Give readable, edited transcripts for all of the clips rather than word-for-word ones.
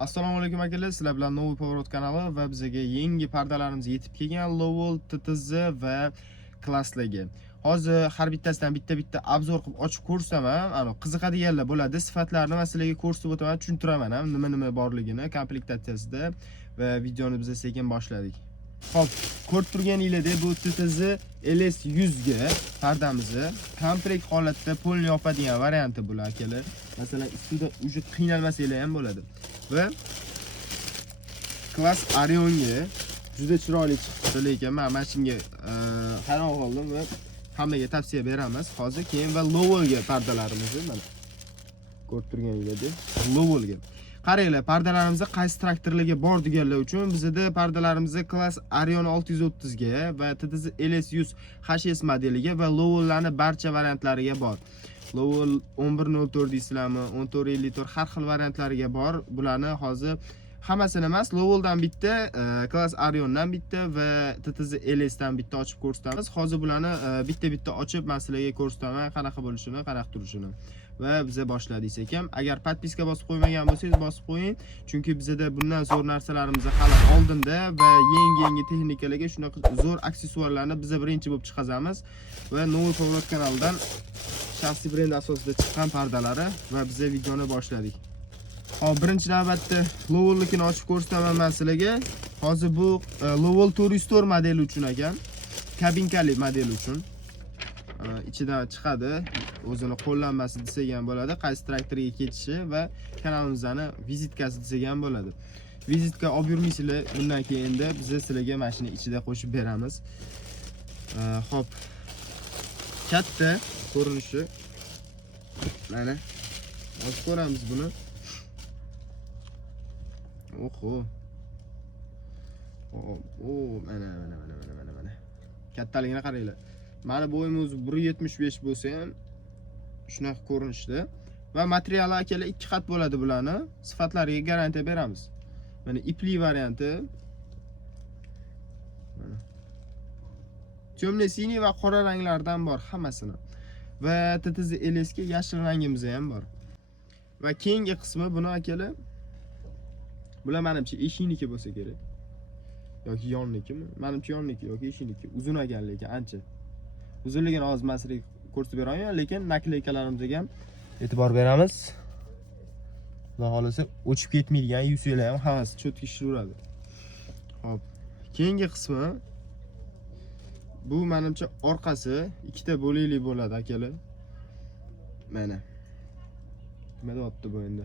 Assalomu alaykum akalar, sizlar bilan Novoy Powerot kanali va bizga yangi pardalarimiz yetib kelgan Lowell, TTZ va Klassligi. Hozir har bittasidan bitta obzor qilib ochib ko'rsataman. Ana qiziqadiganlar bo'ladi. Sifatlarini masalan ko'rsatib o'taman, tushuntiraman ham nima borligini komplektatsiyasida va videoni biz sekin boshladik. Xo'p, ko'rib turganingizdek bu TTZ LS100 ga pardamizni komplekt holatda polni yopadigan varianti bular akalar. Masalan, ustida uje qiynalmasanglar ham bo'ladi. Va Class Arionga juda chiroyli chiqdi, lekin men mana shunga hayron qoldim va hammaga tavsiya beramiz. Hozir keyin va Lowellga pardalarimizni mana ko'rib turganingizdek Lowellga. Qaranglar, pardalarimiz qaysi traktorlarga bor deganlar uchun bizda pardalarimiz Class Arion 630 ga va TTZ LS100 HS modeliga va Lowell'larning barcha variantlariga bor. Lowell 1104 deysizlarmi, 1454 har xil variantlariga bor. Bularni hozir hammasini emas, Lowell'dan bitta, Class Ariondan bitta va TTZ LS'dan bitta ochib ko'rsatamiz. Hozir bularni bitta ochib masalaga ko'rsataman, qanaqa bo'lishini, qanaqa turishini. Va biza boshladik ekan. Agar podpiska bosib qo'ymagan bo'lsangiz bosib qo'ying, chunki bizda bundan zo'r narsalarimiz hali oldinda va yangi texnikalarga shunaqa zo'r aksessuarlarni biz birinchi bo'lib chiqazamiz va Novoy Powerot kanalidan shaxsiy brend asosida chiqqan pardalari va biz videoni boshladik. Hop, birinchi navbatda Lowell'nikini ochib ko'rsataman men sizlarga. Hozir bu Lowell 404 modeli uchun ekan, kabinkali model uchun. Ichidan chiqadi, o'zini qo'llanmasi desak ham bo'ladi, qaysi traktorga ketishi va kanalimizning vizitkasi desak ham bo'ladi. Vizitka olib yurmaysizlar, bundan keyinda biz sizlarga mashina ichida qo'shib beramiz. Hop. Katta ko'rinishi. Mana. Hozir ko'ramiz buni. Oho. Mana. Kattaligini qaranglar. Mana bo'yimiz 1.75 bo'lsa ham shunaqa ko'rinishda va materiali akalar ikki xat bo'ladi bularni. Sifatlariga garantiya beramiz. Mana ipli varianti. Mana. Temniy siniy va qora ranglardan bor hammasini. Va TTZ LS ga yashil rangimiz ham bor. Va keyingi qismi buni akalar bular menimcha eshigniki bo'lsa kerak. Yoki yonnikimi? Menimcha yonniki yoki eshigniki. Uzun ekan lekin ancha. Uzunligini hozir men sizlarga ko'rsatib beraman, lekin nakleykalarimizdagi ham e'tibor beramiz. Xudo xolasa o'chib ketmaydigan yusanglar ham hammasi cho'tki ishlaveradi. Hop. Keyingi qismi bu menimcha orqasi ikkita bo'lakli bo'ladi akalar. Mana. Nima deyapti bu endi?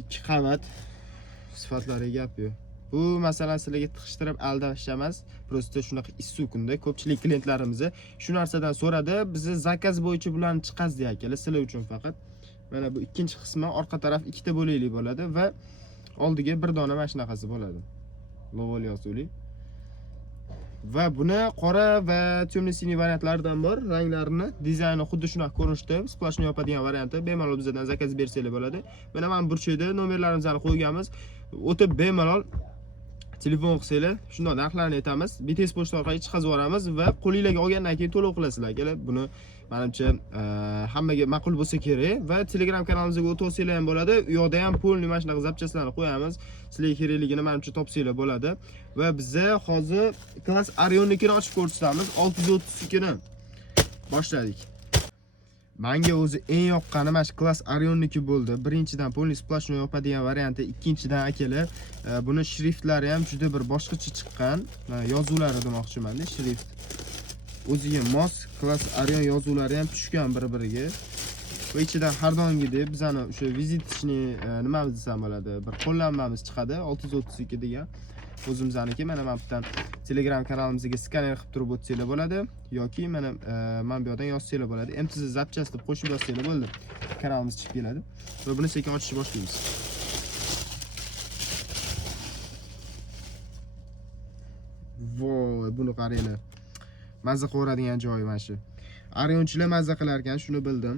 Ikki qavat sifatlariga gap yo'q. Bu masalan sizlarga tiqishtirib aldash emas, prosta shunaqa issiq kunda ko'pchilik klientlarimiz shu narsadan so'radi. Biz zakaz bo'yicha bularni chiqazdik akalar, sizlar uchun faqat. Mana bu ikkinchi qismi, orqa taraf ikkita bo'lakli bo'ladi va oldiga bir dona mana shunaqasi bo'ladi. Lowell yozuli. Va buni qora va temniy siniy variantlaridan bor. Ranglarini, dizayni xuddi shunaqa ko'rinishda, splashni yopadigan varianti. Bemalol bizdan zakaz bersanglar bo'ladi. Mana men burchakda nomerlarimizni qo'yganmiz. O'tib bemalol telefon qilsanglar, shunday narxlarni aytamiz. BTS pochta orqali chiqazib yuboramiz va qo'lingizga olgandan keyin to'lov qilasizlar akalar. Buni menimcha hammaga ma'qul bo'lsa kerak va Telegram kanalimizga o'tib olsanglar ham bo'ladi. U yoqda ham polni mana shunaqa zapchastlarni qo'yamiz. Sizlarga kerakligini menimcha topsanglar bo'ladi. Va biz hozir Class Arionnikini ochib ko'rsatamiz. 632 ni boshladik. Menga o'zi eng yoqqani mana shu Class Arionniki bo'ldi. Birinchidan polni splashni yopadigan varianti, ikkinchidan akalar buni shriftlari ham juda bir boshqacha chiqqan. Yozuvlari demoqchiman-da, shrift. O'ziga mos Class Arion yozuvlari ham tushgan bir-biriga. Va ichidan har doimgidek bizani o'sha vizitchni nimamiz desam bo'ladi, bir qo'llanmamiz chiqadi, 632 degan. O'zimizaniki mana men bundan Telegram kanalimizga skaner qilib turib o'tsanglar bo'ladi yoki mana men bu yerdan yozsanglar bo'ladi. MTZ zapchast deb qo'shib yozsanglar bo'ldi. Kanalimiz chiqib keladi. Va buni sekin ochishni boshlaymiz. Voy, buni qaranglar. Mazza qo'radigan joyi mana shu. Arionchilar mazza qilar ekan, shuni bildim.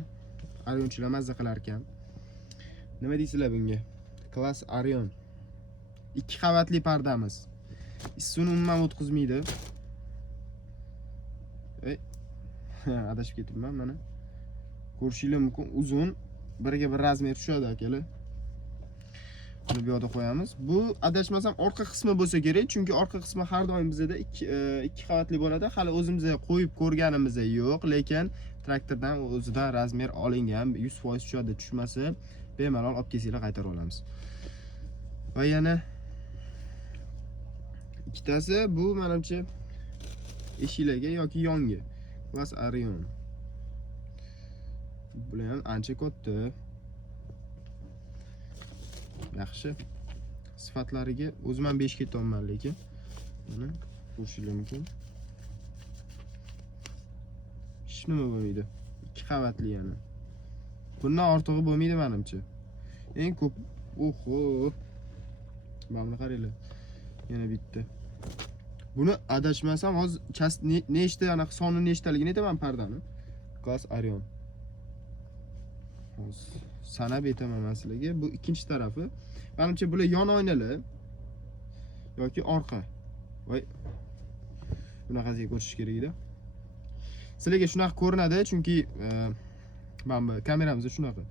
Arionchilar mazza qilar ekan. Nima deysizlar bunga? Class Arion. Ikki qavatli pardamiz. Issuni umuman o'tkazmaydi. Adashib ketibman mana. Ko'rishinglar mumkin, uzun, biriga bir razmer tushadi akalar. Buni bu yerda qo'yamiz. Bu adashmasam orqa qismi bo'lsa kerak, chunki orqa qismi har doim bizda ikki qavatli bo'ladi. Hali o'zimizga qo'yib ko'rganimiz yo'q, lekin traktordan o'zidan razmer olingan, 100% tushadi, tushmasa bemalol olib kelsanglar qaytarib olamiz. Va yana ikkitasi bu menimcha eshiklarga yoki yonga. Class Arion. Bular ham ancha katta. Yaxshi. Sifatlariga o'zim ham 5 ketolman, lekin mana ko'rishingiz mumkin. Hech nima bo'lmaydi. 2 qavatli yana. Bundan ortig'i bo'lmaydi menimcha. Eng ko'p oho. Mana qaranglar. Yana bitta. Buni adashmasam hozir nechta anaqa soni nechtaligini aytaman pardani. Class Arion. Hozir sanab aytaman men sizlarga. Bu ikkinchi tarafi. Menimcha bular yon oynalar yoki orqa. Voy. Bunaqasiga ko'rish kerak edi. Sizlarga shunaqa ko'rinadi, chunki mana bu kameramizda shunaqa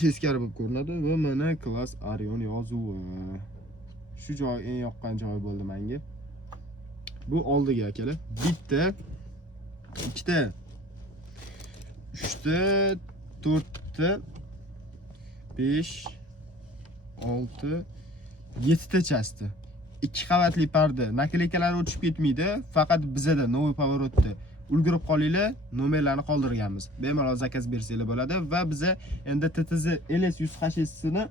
teskari bo'lib ko'rinadi va mana Class Arion yozuvi. Shu joy eng yoqqan joy bo'ldi menga. Bu oldiga akalar. Bitta, ikkita, uchta, to'rtta, 5, 6, 7 ta chasti. 2 qavatli parda. Nakleykalar o'tishib ketmaydi, faqat bizada Novoy Pavorotda ulgurib qolinglar, nomerlarni qoldirganmiz. Bemalol zakaz bersanglar bo'ladi va biza endi TTZ LS 100 sini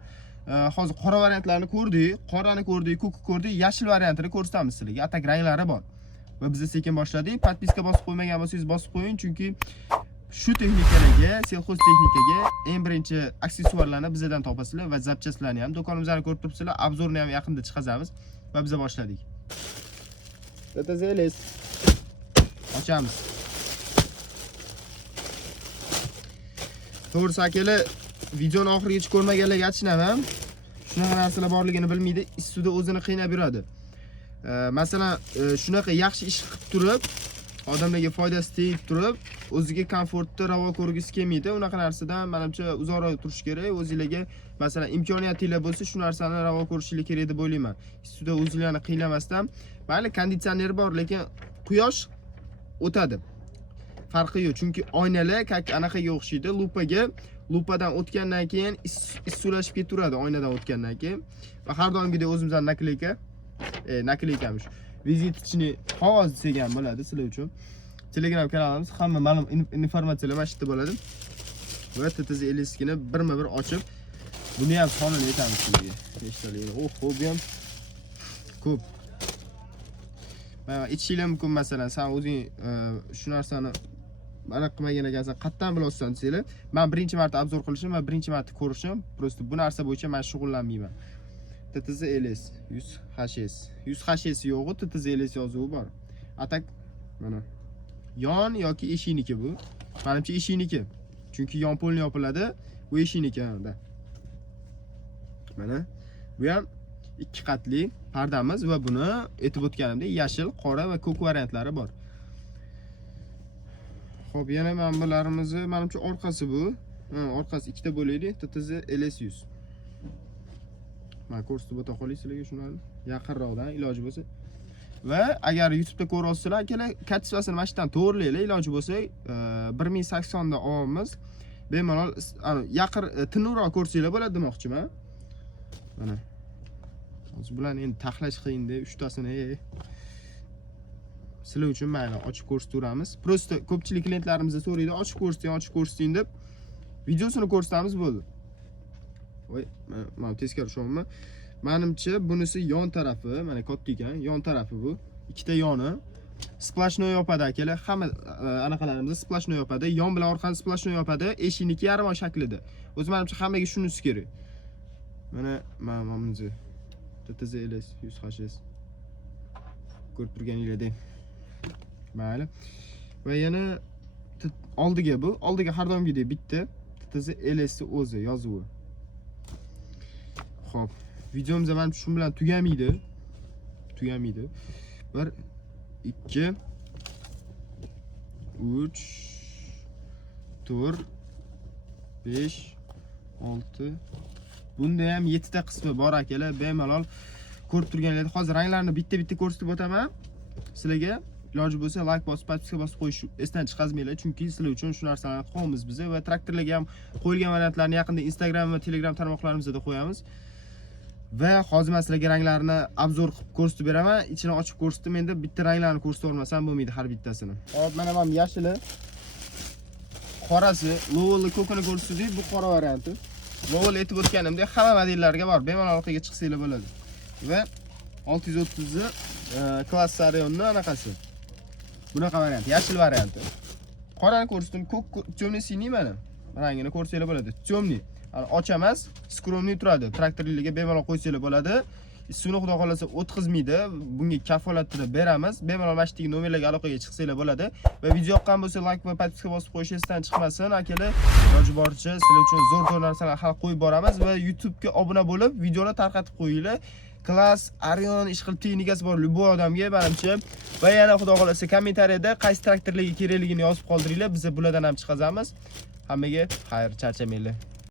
hozir qora variantlarni ko'rdik, qorani ko'rdik, ko'kni ko'rdik, yashil variantini ko'rsatamiz sizlarga. Atak ranglari bor. Va biz sekin boshladik. Podpiska bosib qo'ymagan bo'lsangiz bosib qo'ying, chunki shu texnikalarga, selxoz texnikaga eng birinchi aksessuarlarni bizdan topasizlar va zapchastlarni ham do'konimizdan ko'rib turibsizlar. Obzorni ham yaqinda chiqazamiz va biz boshladik. TTZ LS ochamiz. To'g'risi akalar, videoni oxirigacha ko'rmaganlarga aytishnaman. Shunaqa narsalar borligini bilmaydi, ustida o'zini qiynab yuradi. Masalan, shunaqa yaxshi ish qilib turib, odamlarga foydasi tegib turib, o'ziga komfortni ravo ko'rgisi kelmaydi. Unaqa narsadan menimcha uzoqroq turish kerak. O'zingizlarga masalan imkoniyatinglar bo'lsa, shu narsani ravo ko'rishingiz kerak deb o'ylayman. Ustida o'zingizlarni qiynamasdan, mayli konditsioner bor, lekin quyosh o'tadi. Farqi yo'q, chunki oynalar anaqaga o'xshaydi, lupadan o'tgandan keyin issulashib ketaveradi oynadan o'tgandan keyin. Va har doimgidek o'zimizdan nakleykamış. Vizitchini qog'oz degan bo'ladi sizlar uchun. Telegram kanalimiz hamma ma'lum informatsiyalar mana shu yerda bo'ladi. Va TTZ LS'ni birma-bir ochib, buni ham sonini aytamiz sizga. Nechtaligini. Oho, bu ham ko'p. Mana ichishinglar mumkin, masalan, sen o'zing shu narsani mana qilmagan ekansan, qayerdan bilasizsan desanglar, men birinchi marta obzor qilishim va birinchi marta ko'rishim, prosta bu narsa bo'yicha men shug'ullanmayman. TTZ LS 100HS. 100HS yo'g'i, TTZ LS yozuvi bor. Atak mana yon yoki eshikniki bu. Menimcha eshikniki. Chunki yon polni yopiladi, bu eshikniki da. Mana bu ham 2 qatli pardamiz va buni aytib o'tganimdek yashil, qora va ko'k variantlari bor. Xo'p, yana manbalarimiz, menimcha orqasi bu. Orqasi ikkita bo'ladi, TTZ LS 100. Men ko'rsatib o'ta qo'yay sizlarga shunlarni. Yaqinroqdan iloji bo'lsa. Va agar YouTube'da ko'rasizlar, akalar, katsivasini mana shundan to'g'rilaylar, iloji bo'lsa 1080 da olamiz. Bemalol yaqin tinuvroq ko'rsanglar bo'ladi demoqchiman. Mana. Hozir bularni endi taxlash qiyin-da, 3 tasini sizlar uchun mayli ochib ko'rsatamiz. Prosta ko'pchilik klientlarimizga so'raydi, ochib ko'rsating deb. Videosini ko'rsatamiz bo'ldi. Voy, mana teskari sho'mi. Menimcha bunisi yon tarafi, mana katta ekan, yon tarafi bu. Ikkita yoni splashnoy yopadi akalar. Hamma anaqalarimiz splashnoy yopadi. Yon bilan orqani splashnoy yopadi. Eshigniki yarim oy shaklida. O'zi menimcha hammaga shunisi kerak. Mana menimcha TTZ LS 100HS. Ko'rib turganinglardek. Mayli. Va yana oldiga bu, oldiga har doimgidek bitta TTZ LS o'zi yozuvi. Xo'p, videomiz ham shu bilan tugamaydi. 1 2 3 4 5 6 Bunda ham 7 ta qismi bor akalar, bemalol ko'rib turganingizdek. Hozir ranglarni bitta-bitta ko'rsatib o'taman. Sizlarga iloji bo'lsa like bosib, podpiska bosib qo'yish esdan chiqazmanglar, chunki sizlar uchun shu narsalarni qo'yamiz biz va traktorlarga ham qo'yilgan variantlarni yaqinda Instagram va Telegram tarmoqlarimizda qo'yamiz. Va hozir men sizlarga ranglarni obzor qilib ko'rsatib beraman. Ichini ochib ko'rsatdim. Endi bitta ranglarni ko'rsatib olmasam bo'lmaydi har bittasini. Hop, mana bu yashili, qorasi, lo'li ko'kini ko'rsatdik, bu qora varianti. Lo'li aytib o'tganimdek hamma modellarga bor, bemalol orqaga chiqsanglar bo'ladi. Va 630 ni klass Sarionning anaqasi. Bunaqa variant, yashil varianti. Qorani ko'rsatdim, ko'k temniy siniy mana. Rangini ko'rsanglar bo'ladi. Temniy. Och emas, skromniy turadi. Traktorlarga bemalol qo'ysanglar bo'ladi. Suvni xudo xolasa o'tkazmaydi. Bunga kafolatini beramiz. Bemalol mana shu nomerlarga aloqaga chiqsanglar bo'ladi. Va video yoqqan bo'lsa like va podpiska bosib qo'yishingizdan chiqmasin akalar. Iloji boricha sizlar uchun zo'r narsalar hal qo'yib boramiz va YouTube ga obuna bo'lib, videoni tarqatib qo'yinglar. Klass, Arion, ish qilib texnikasi bor bu odamga menimcha. Va yana xudo xolasa kommentariyada qaysi traktorlarga kerakligini yozib qoldiringlar. Biz bulardan ham chiqazamiz. Hammaga xayr, charchamanglar.